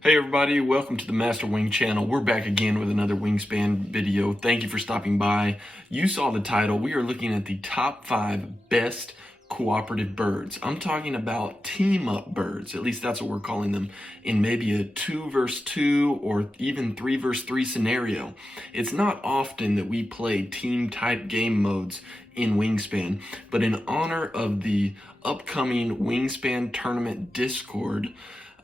Hey everybody, welcome to the Master Wing channel. We're back again with another Wingspan video. Thank you for stopping by. You saw the title. We are looking at the top 5 best cooperative birds. I'm talking about team up birds, at least that's what we're calling them, in maybe a 2 versus 2 or even 3 versus 3 scenario. It's not often that we play team type game modes in Wingspan, but in honor of the upcoming Wingspan tournament Discord,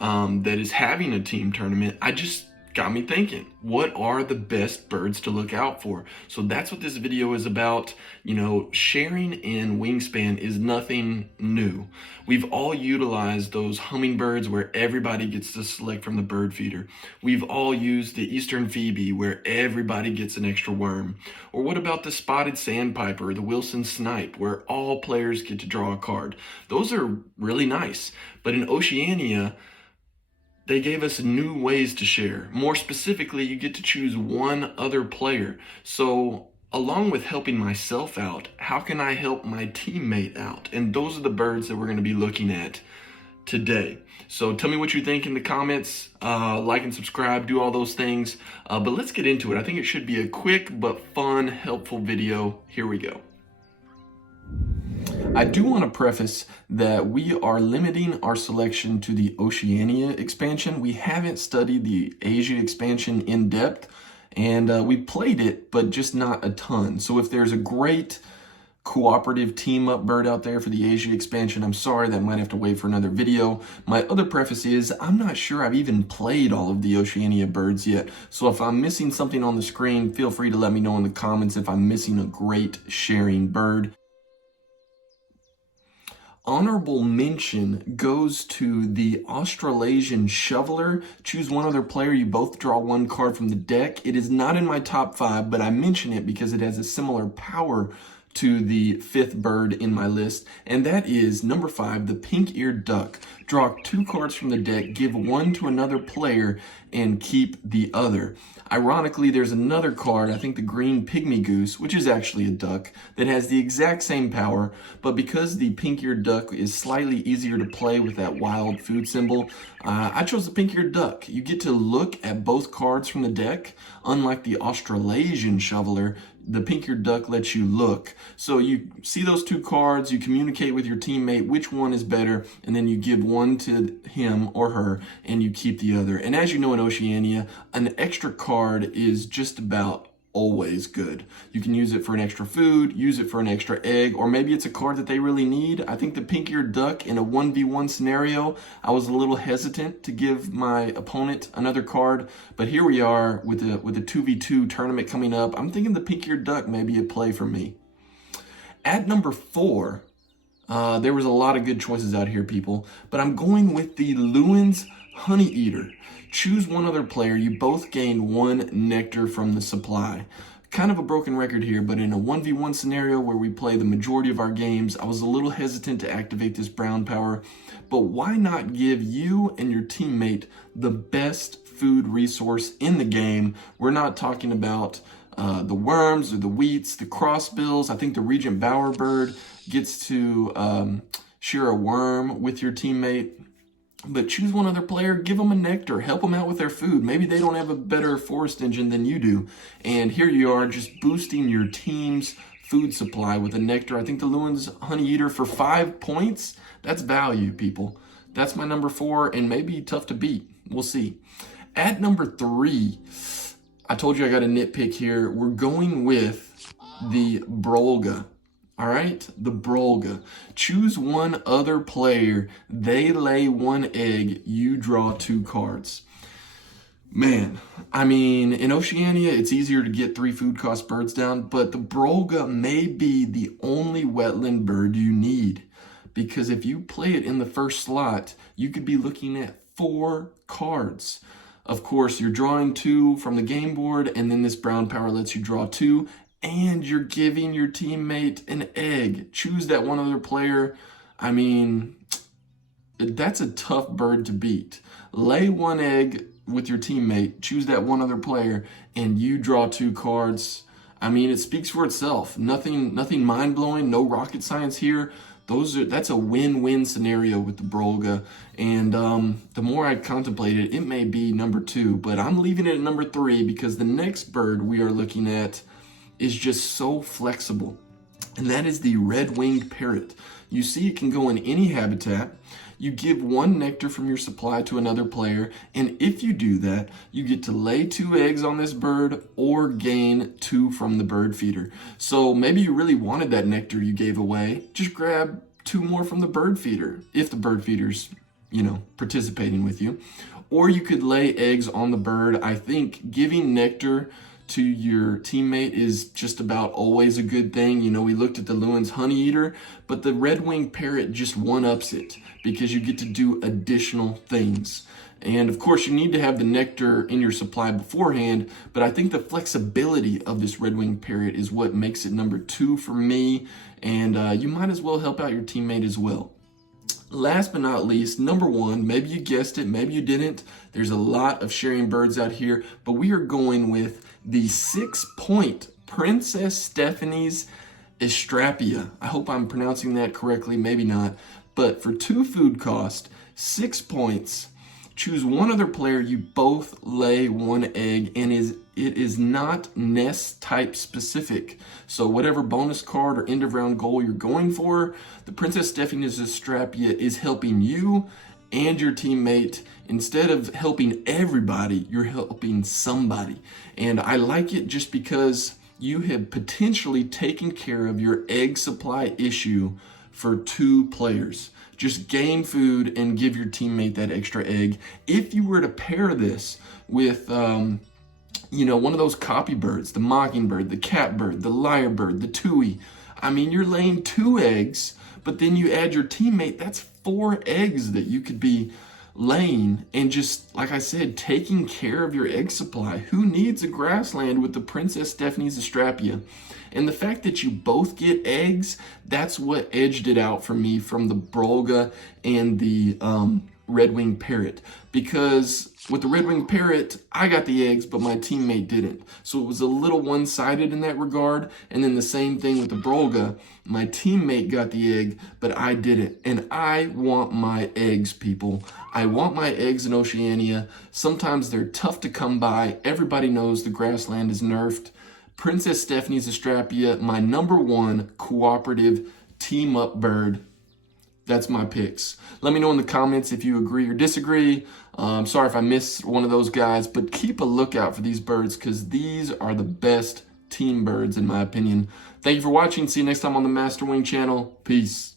that is having a team tournament, I just got me thinking, what are the best birds to look out for? So that's what this video is about. You know, sharing in Wingspan is nothing new. We've all utilized those hummingbirds where everybody gets to select from the bird feeder. We've all used the Eastern Phoebe where everybody gets an extra worm. Or what about the spotted sandpiper, the Wilson snipe, where all players get to draw a card? Those are really nice. But in Oceania, they gave us new ways to share. More specifically, you get to choose one other player. So along with helping myself out, how can I help my teammate out? And those are the birds that we're going to be looking at today. So tell me what you think in the comments, like and subscribe, do all those things. But let's get into it. I think it should be a quick but fun, helpful video. Here we go. I do want to preface that we are limiting our selection to the Oceania expansion. We haven't studied the Asia expansion in depth, and we played it, but just not a ton. So if there's a great cooperative team up bird out there for the Asia expansion, I'm sorry, that might have to wait for another video. My other preface is I'm not sure I've even played all of the Oceania birds yet. So if I'm missing something on the screen, feel free to let me know in the comments if I'm missing a great sharing bird. Honorable mention goes to the Australasian Shoveler. Choose one other player. You both draw one card from the deck. It is not in my top 5, but I mention it because it has a similar power to the 5th bird in my list, and that is number 5, the pink-eared duck. Draw 2 cards from the deck, give one to another player, and keep the other. Ironically, there's another card, I think the green pygmy goose, which is actually a duck, that has the exact same power, but because the pink-eared duck is slightly easier to play with that wild food symbol, I chose the pink-eared duck. You get to look at both cards from the deck. Unlike the Australasian Shoveler, the pink-eared duck lets you look. So you see those 2 cards, you communicate with your teammate which one is better, and then you give one to him or her, and you keep the other. And as you know, in Oceania, an extra card is just about always good. You can use it for an extra food, use it for an extra egg, or maybe it's a card that they really need. I think the pink-eared duck in a 1v1 scenario, I was a little hesitant to give my opponent another card, but here we are with a 2v2 tournament coming up. I'm thinking the pink-eared duck may be a play for me. At number 4, there was a lot of good choices out here, people, but I'm going with the Lewin's Honey Eater. Choose one other player. You both gain 1 nectar from the supply. Kind of a broken record here, but in a 1v1 scenario where we play the majority of our games, I was a little hesitant to activate this brown power, but why not give you and your teammate the best food resource in the game? We're not talking about the worms or the wheats, the crossbills. I think the Regent Bowerbird gets to share a worm with your teammate. But choose one other player, give them a nectar, help them out with their food. Maybe they don't have a better forest engine than you do. And here you are just boosting your team's food supply with a nectar. I think the Lewin's Honey Eater for 5 points, that's value, people. That's my number 4 and maybe tough to beat. We'll see. At number 3, I told you I got a nitpick here. We're going with the Brolga. All right, the Brolga. Choose one other player. They lay 1 egg. You draw 2 cards. Man, I mean, in Oceania, it's easier to get 3 food cost birds down, but the Brolga may be the only wetland bird you need, because if you play it in the first slot, you could be looking at 4 cards. Of course, you're drawing 2 from the game board, and then this brown power lets you draw 2, and you're giving your teammate an egg. Choose that one other player. I mean, that's a tough bird to beat. Lay 1 egg with your teammate, choose that one other player, and you draw 2 cards. I mean, it speaks for itself. Nothing mind-blowing, no rocket science here. That's a win-win scenario with the Brolga. And the more I contemplate it, it may be number 2, but I'm leaving it at number 3 because the next bird we are looking at is just so flexible. And that is the red-winged parrot. You see, it can go in any habitat. You give 1 nectar from your supply to another player, and if you do that, you get to lay 2 eggs on this bird or gain 2 from the bird feeder. So maybe you really wanted that nectar you gave away, just grab 2 more from the bird feeder, if the bird feeder's, participating with you. Or you could lay eggs on the bird. I think giving nectar to your teammate is just about always a good thing. We looked at the Lewin's honey eater, but the red-winged parrot just one-ups it because you get to do additional things. And of course, you need to have the nectar in your supply beforehand, but I think the flexibility of this red-winged parrot is what makes it number 2 for me, and you might as well help out your teammate as well. Last but not least, number 1, maybe you guessed it, maybe you didn't. There's a lot of sharing birds out here, but we are going with the 6-point Princess Stephanie's Astrapia. I hope I'm pronouncing that correctly, maybe not. But for 2 food cost, 6 points, choose one other player, you both lay 1 egg, and it is not nest type specific. So whatever bonus card or end of round goal you're going for, the Princess Stephanie's Astrapia is helping you and your teammate. Instead of helping everybody, you're helping somebody. And I like it just because you have potentially taken care of your egg supply issue for 2 players. Just gain food and give your teammate that extra egg. If you were to pair this with, one of those copy birds, the mockingbird, the catbird, the lyrebird, the tui, you're laying 2 eggs, but then you add your teammate, that's 4 eggs that you could be laying and just, like I said, taking care of your egg supply. Who needs a grassland with the Princess Stephanie's Astrapia? And the fact that you both get eggs, that's what edged it out for me from the Brolga and the red-winged parrot. Because with the red-winged parrot, I got the eggs, but my teammate didn't. So it was a little one-sided in that regard. And then the same thing with the Brolga. My teammate got the egg, but I didn't. And I want my eggs, people. I want my eggs in Oceania. Sometimes they're tough to come by. Everybody knows the grassland is nerfed. Princess Stephanie's Astrapia, my number 1 cooperative team-up bird. That's my picks. Let me know in the comments if you agree or disagree. I'm sorry if I missed one of those guys, but keep a lookout for these birds because these are the best team birds in my opinion. Thank you for watching. See you next time on the Master Wing channel. Peace.